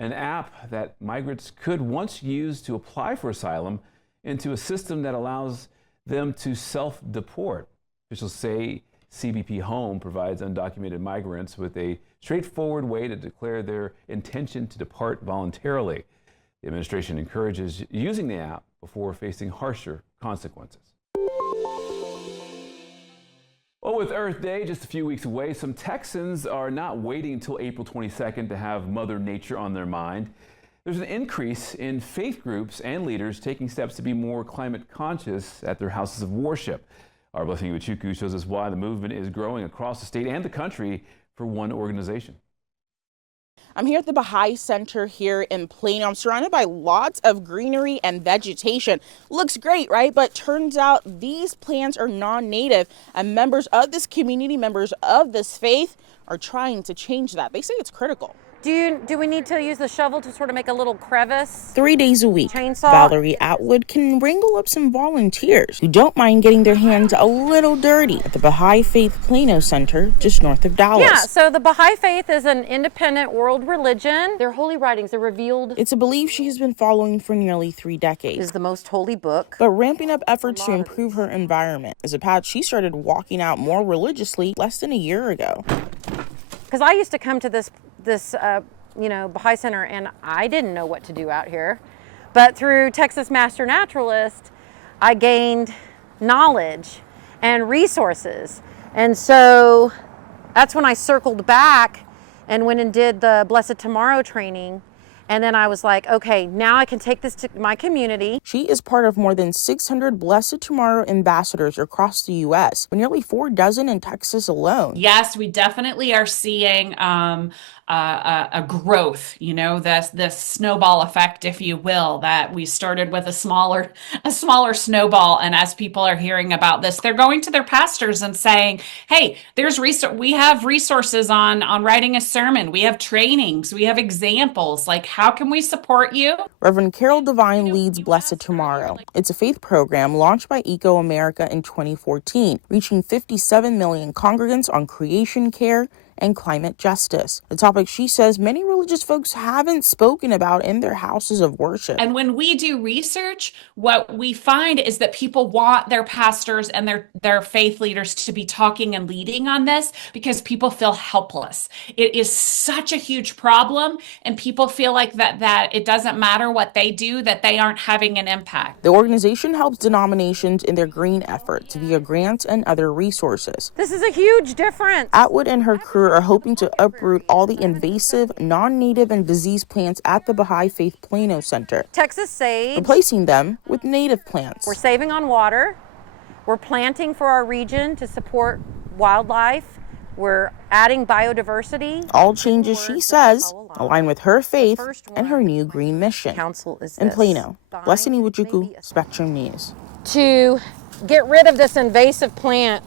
an app that migrants could once use to apply for asylum into a system that allows them to self-deport. Officials say CBP Home provides undocumented migrants with a straightforward way to declare their intention to depart voluntarily. The administration encourages using the app before facing harsher consequences. Well, with Earth Day just a few weeks away, some Texans are not waiting until April 22nd to have Mother Nature on their mind. There's an increase in faith groups and leaders taking steps to be more climate conscious at their houses of worship. Our Blessing Iwachuku shows us why the movement is growing across the state and the country for one organization. I'm here at the Baha'i Center here in Plano. I'm surrounded by lots of greenery and vegetation. Looks great, right? But turns out these plants are non-native, and members of this community, members of this faith, are trying to change that. They say it's critical. Do we need to use the shovel to sort of make a little crevice? 3 days a week, Chainsaw? Valerie Atwood can wrangle up some volunteers who don't mind getting their hands a little dirty at the Baha'i Faith Plano Center just north of Dallas. Yeah, so the Baha'i Faith is an independent world religion. Their holy writings are revealed. It's a belief she has been following for nearly 3 decades. Is the most holy book. But ramping up efforts to improve her environment is a path she started walking out more religiously less than a year ago. Because I used to come to this Baha'i Center, and I didn't know what to do out here. But through Texas Master Naturalist, I gained knowledge and resources. And so that's when I circled back and went and did the Blessed Tomorrow training. And then I was like, okay, now I can take this to my community. She is part of more than 600 Blessed Tomorrow ambassadors across the U.S., with nearly 4 dozen in Texas alone. Yes, we definitely are seeing a growth, this snowball effect, if you will, that we started with a smaller snowball. And as people are hearing about this, they're going to their pastors and saying, hey, we have resources on writing a sermon. We have trainings. We have examples. Like, how can we support you? Reverend Carol Devine leads Blessed Tomorrow. It's a faith program launched by Eco America in 2014, reaching 57 million congregants on creation care and climate justice. The topic she says many religious folks haven't spoken about in their houses of worship. And when we do research, what we find is that people want their pastors and their faith leaders to be talking and leading on this because people feel helpless. It is such a huge problem, and people feel like that it doesn't matter what they do, that they aren't having an impact. The organization helps denominations in their green efforts via grants and other resources. This is a huge difference. Atwood and her crew are hoping to uproot all the invasive, non-native, and diseased plants at the Baha'i Faith Plano Center. Texas sage. Replacing them with native plants. We're saving on water. We're planting for our region to support wildlife. We're adding biodiversity. All changes, she says, align with her faith and her new green mission. In Plano, Blessing Iwachuku, Spectrum News. To get rid of this invasive plant